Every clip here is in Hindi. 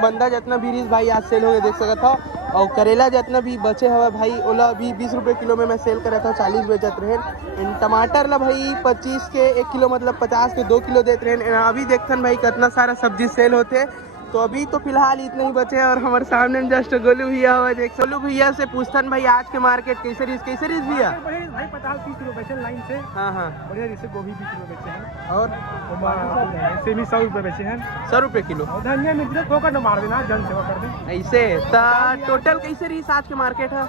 बंदा जितना भी रिस भाई आज सेल हो गया देख सकत हो। और करेला जितना भी बचे हवा भाई ओला अभी 20 रुपये किलो में मैं सेल कर रहा था, 40 बेचत रहे। टमाटर ला भाई 25 के 1 किलो मतलब 50 के 2 किलो देते रहे। अभी देखते भाई कितना सारा सब्जी सेल होते। तो अभी तो फिलहाल इतने ही बचे और हमारे सामने में जस्ट गोलू भैया हुआ देख। गोलू भैया से पूछतन भाई आज के मार्केट कैसे रिस भैया? भाई 50-30 किलो बेचे लाइन से। हाँ हाँ बढ़िया जैसे गोभी 20 किलो बेचे हैं और सेमी 100 रुपये बेचे हैं। 100 रुपये किलो। और धनिया मिर्च फोकट में मार देना, जन सेवा कर दे ऐसे टोटल कैसे रिस आज के मार्केट है?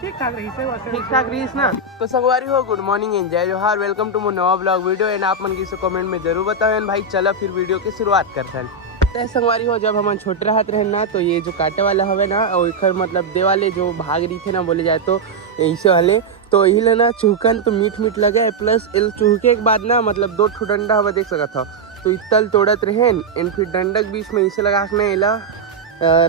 ठीक ठाक रही से ठीक ठाक रहीस ना। तो संगवारी हो गुड मॉर्निंग एंड जय जोहार, वेलकम टू मोर नवा ब्लॉग वीडियो। एंड आप मन की कमेंट में जरूर बताओ भाई। चलो फिर वीडियो की शुरुआत करते हैं। संगवारी हो जब हम छोटे रहते रहे ना तो ये जो काटे वाला हवे ना और इखर मतलब दे वाले जो भाग रही थे ना बोले जाए तो ऐसे वाले तो यही लेना चूहकन तो मीठ लगे। प्लस इल चूहके के बाद ना मतलब 2 ठो डंडा हवा देख सकता था तो इतल तोड़त रहे एंड फिर डंडक बीच में ऐसे लगा के ना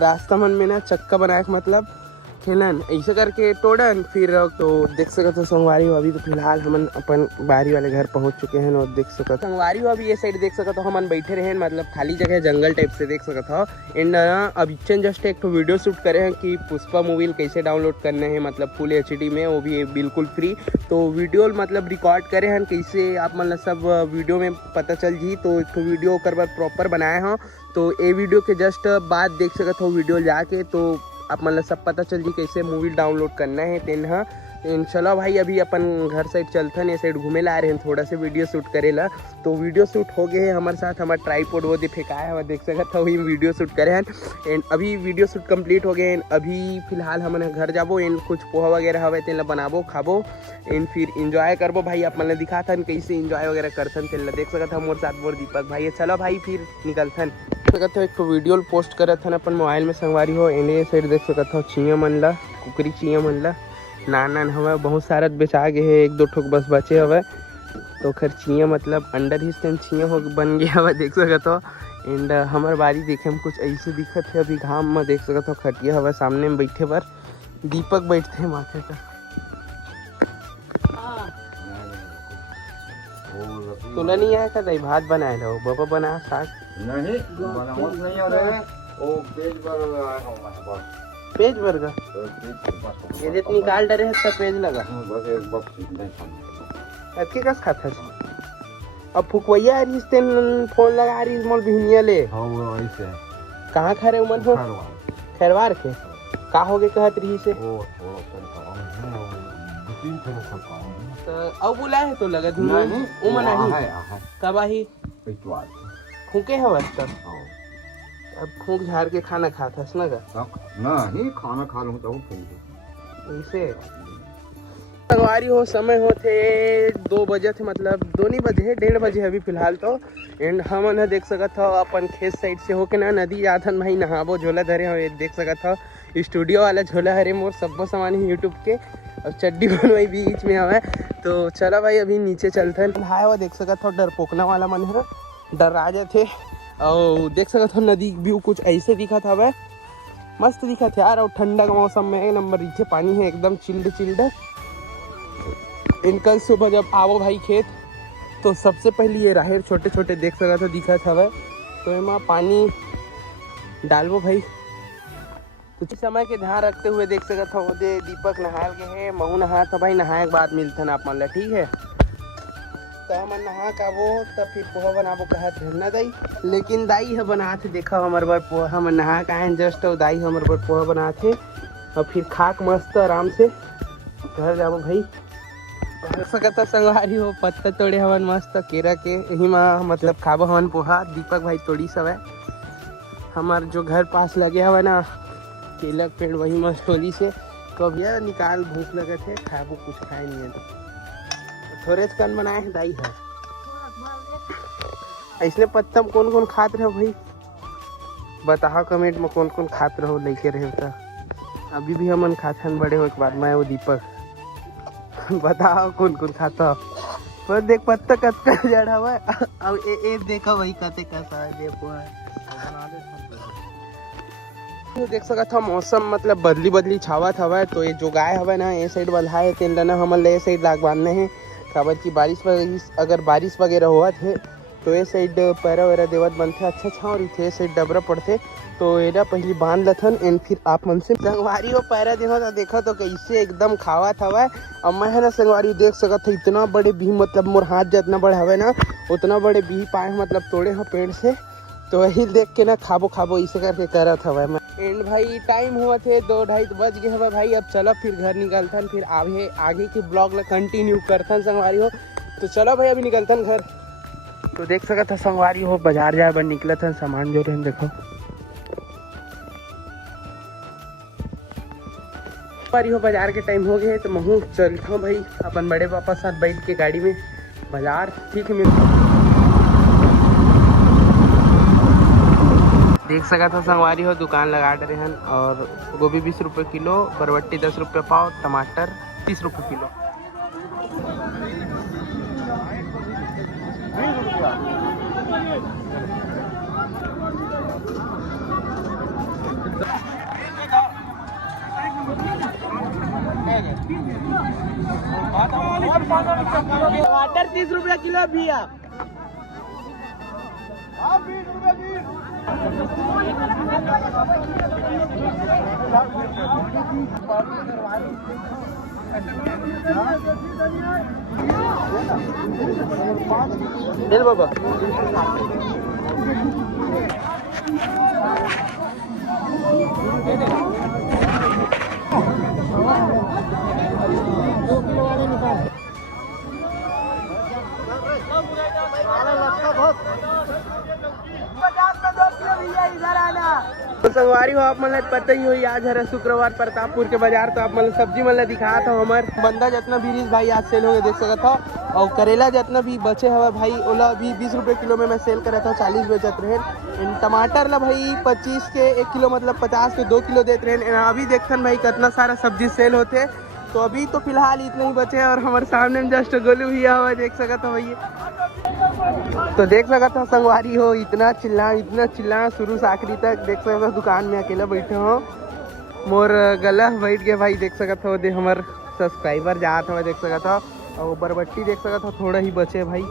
रास्ता मन में ना चक्का बना के मतलब खेलन ऐसे करके तोड़न फिर। तो देख सकते हो संगवारी हो अभी तो फिलहाल हम अपन बारी वाले घर पहुंच चुके हैं और देख सकते संगवारी हो अभी ये साइड देख सकते हो हम बैठे रहे मतलब खाली जगह जंगल टाइप से देख सकते हो। एंड अभी जस्ट एक तो वीडियो शूट करे हैं कि पुष्पा मूवी कैसे डाउनलोड करने हैं मतलब फुल HD में, वो भी बिल्कुल फ्री। तो वीडियो मतलब रिकॉर्ड करे हैं कैसे आप मतलब सब वीडियो में पता चल जी। तो एक वीडियो कर बार प्रॉपर बनाए हैं तो ये वीडियो के जस्ट बाद देख सकते हो वीडियो जाके तो आप मतलब सब पता चल जी कैसे मूवी डाउनलोड करना है। तेन हाँ चलो भाई अभी अपन घर साइड चलते हैं, साइड घूमे ला रहे हैं थोड़ा से वीडियो शूट करेला। तो वीडियो शूट हो गए हैं हमारे साथ, हमारा ट्राईपोड वो फेंकाया है देख सकते हो वही वीडियो शूट करे हैं। एंड अभी वीडियो शूट कंप्लीट हो गए एंड अभी फिलहाल हमने घर जाबो एंड कुछ पोहा वगैरह हवे तेला बनाबो खाबो एंड फिर इंजॉय करबो भाई। आप मतलब दिखाथन कैसे इंजॉय वगैरह करथन तेला देख सकते हो मोर साथ मोर दीपक भाई। चलो भाई फिर निकलथन। सकते हो एक तो वीडियो पोस्ट करत हन अपन मोबाइल में संगवारी हो। एंड ये साइड देख सकते हो चिया मन ला कुकरी चिया मन ला नान हवा बहुत सारा बेचा गए है, 1-2 ठोक बस बचे हवे। तो खैर चिया मतलब अंडर ही स्टैंड चिया हो बन गया हवा देख सकते हो। एंड हमारे बारी देखे में कुछ ऐसे दिखत है अभी घाम में देख सकते हो खटिया हवा सामने में बैठे पर दीपक बैठते हैं माथे का। तोला नहीं आया था भात बनाए लो बाबा बना साग नहीं बनावत नहीं हो रहे ओ पेज पर पेज बर्गर ये जित निकाल डरे है तब पेज लगा बस एक बक्स नहीं अके कस खाता है। अब फुकवैया रिस तेन फोन लगा रिस मोल भिनिया ले हां वो ऐसे कहां खरे उमन हो खैरवार के का होगे कहत रही से ओ तीन थोड़ा सा तो अब बुलाए है तो लगत नहीं उमन नहीं कब आई पेटवार फूके हवस तब अब फूक झाड़ के खाना खाता है ना का नहीं खाना खा लूं तो ऐसे संगवारी हो समय होते 2 बजे थे मतलब 2 नहीं बजे 1:30 बजे अभी फिलहाल तो। एंड हम न देख सकत हो अपन खेत साइड से होके ना नदी जाथन भाई नहाबो झोला धरे हो देख सकत हो स्टूडियो वाला झोला हरे मोर सबो सामान ही यूट्यूब के और चड्डी बनवाई बीच में हवे। तो चला भाई अभी नीचे चलते हैं। हाय वो देख सकत हो डरपोकना वाला मन है डर आ जाते और देख सकते हो नदी व्यू कुछ ऐसे दिखत हवे मस्त दिखत यार। और ठंडा का मौसम में 1 नंबर नीचे पानी है एकदम चिल्ड। इनकल सुबह जब आवो भाई खेत तो सबसे पहले ये राहेर छोटे छोटे देख सकते हो दिखत हवे तो एमा पानी डालबो भाई। तो समय के ध्यान रखते हुए देख सकते हो दे दीपक नहाल के है महू नहा तो भाई नहाए के बाद मिलथन आप मन ला ठीक है। तो हम नहा का वो तब फिर पोहा बनाबो कहत रहना दाई लेकिन दाई है बनाते देखा हमारे बार पोहा हम नहा का आए जस्ट और दाई हमारे बार पोहा बनाते और फिर खाक मस्त आराम से घर जाबो भाई। सकता संगवारी हो पत्ता तोड़े हवन मस्त केरा के यही में मतलब खाबो हवन पोहा दीपक भाई तोड़ी सब है हमार जो घर पास लगे हवा ना केला पेड़ वही मस्त टोली से तो अब यह निकाल भूख लगे थे खाबो कुछ खाए नहीं है तो थोड़े कन बनाए हैं दाई है ऐसने पत्ता में कौन कौन खात रहो भाई बताओ कमेंट में कौन कौन खात रहो लेके रहे तो अभी भी हमन खाथन बड़े हो एक बार मैं वो दीपक बताओ कौन कौन खाता पर देख पत्ता कत्ता जड़ा हुआ अब ए देखा वही कते कैसा है देख सकत हो मौसम मतलब बदली छावत हवा तो ये जो गाय हवा ना ये साइड बल्हा है तेल ना हमन ले साइड लाग बांधने हैं खबर की बारिश अगर बारिश वगैरह हुआ थे तो ये साइड पैरा वैरा देवत बनते अच्छा अच्छा और इथे साइड डबरा पड़ते तो एला पहली बांध लथन एंड फिर आप मन से संगवारी हो पैरा देखो तो देखो तो कैसे एकदम खावत हवा। अब मैं है ना संगवारी देख सकत है इतना बड़े भी मतलब मोर हाथ जितना बड़े हवे ना उतना बड़े भी पाए मतलब तोड़े हैं पेड़ से, तो वही देख के ना खाबो खाबो इसे करके करत हवा मैं। एंड भाई टाइम हुआ थे 2-2:30 बज गए हवा भाई। अब चलो फिर घर निकलथन फिर आगे के ब्लॉग ला कंटिन्यू करथन संगवारी हो। तो चलो भाई अभी निकलथन घर। तो देख सकत है संगवारी हो बाजार जाए बर निकलत हन सामान जो रहे देखो संगवारी हो बाजार के टाइम हो गए तो महू चलता हूँ भाई अपन बड़े पापा साथ बैठ के गाड़ी में बाजार। ठीक है देख सका था संगवारी हो दुकान लगा रहे हैं और गोभी 20 रुपये किलो, बरबट्टी 10 रुपये पाव, टमाटर 30 रुपये किलो। टमाटर 30 रुपये किलो भैया। बाबा तो संगवारी हो आप मतलब पता ही हो आज है शुक्रवार प्रतापपुर के बाजार। तो आप मतलब सब्जी मतलब दिखा था हमार बंदा जितना भी रिस भाई आज सेल हो गए देख सकता था। और करेला जितना भी बचे हवा भाई ओला अभी 20 रुपये किलो में मैं सेल करा था 40 बेचत रहे। टमाटर ला भाई 25 के 1 किलो मतलब 50 के 2 किलो देते रहे। अभी देखते भाई कितना सारा सब्जी सेल होते। तो अभी तो फिलहाल इतने ही बचे हैं और हमारे सामने में जस्ट गोलू भैया हुआ देख सकता था भैया। तो देख सकता था संगवारी हो इतना चिल्ला शुरू से आखिरी तक देख सकता था। दुकान में अकेला बैठे हो मोर गला बैठ गए भाई देख सकता था। दे हमार सब्सक्राइबर जात हुआ देख सकता था। और बरबट्टी देख सकता था थोड़ा ही बचे भाई।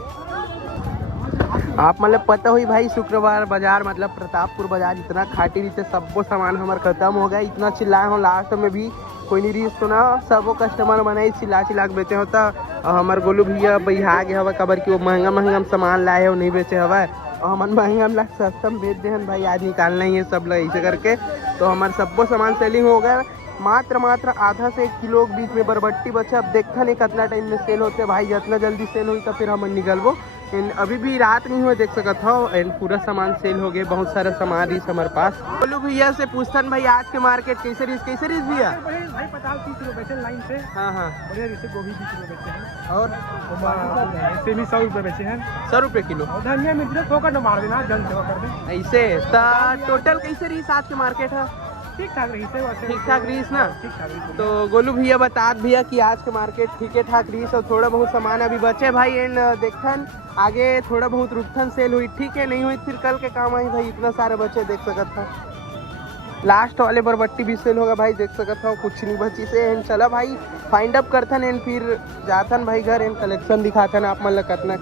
आप मतलब पता हुई भाई शुक्रवार बाजार मतलब प्रतापपुर बाजार इतना खाटी रहते सबको सामान हमारे खत्म हो गया। इतना चिल्लाए हो लास्ट में भी कोई नहीं रीस सुना सबो कस्टमर बनाई चिल्ला के बेचे होता। और हमारे गोलू भैया भैया गए हवा खबर कि वो महंगा सामान लाए हो नहीं बेचे हवा और हमारे महंगा में सस्ता में बेच दे हैं भाई। आज निकालना ही है सब लोग ऐसे करके। तो हमारे सबको सामान सेलिंग हो गया। मात्र आधा से 1 किलो के बीच में बरबट्टी बचे। अब देखा नहीं कितना टाइम में सेल होते भाई। जितना जल्दी सेल हुई तो फिर हम निकलबो। अभी भी रात नहीं हुआ देख सकता था एंड पूरा सामान सेल हो गया। बहुत सारा सामान रही हमारे पास। बोलू भैया से पूछतन भाई आज के मार्केट कैसे रही भैया? भाई 50-30 किलो बेचे लाइन से। हाँ बढ़िया जैसे गोभी 20 किलो बेचे हैं और ऐसे भी 100 रुपये बेचे हैं 100 रुपये किलो। और धनिया मिर्च थोड़ा न मार देना जन सेवा कर दे ऐसे। टोटल कैसे रही आज के मार्केट है? ठीक ठाक रही से ठीक ठाक रही ना? ठीक ठाक रही। तो गोलू भैया बता भैया कि आज के मार्केट ठीक ठाक रही और थोड़ा बहुत सामान अभी बचे भाई। एंड देखथन आगे थोड़ा बहुत रुकथन सेल हुई ठीक है नहीं हुई फिर कल के काम आई भाई। इतना सारे बचे देख सकता था। लास्ट वाले बरबट्टी भी सेल होगा भाई देख सकता था कुछ नहीं बची से। एंड चला भाई फाइंड अप करथन एंड फिर जाथन भाई घर एंड कलेक्शन दिखाथन आप मतलब कितना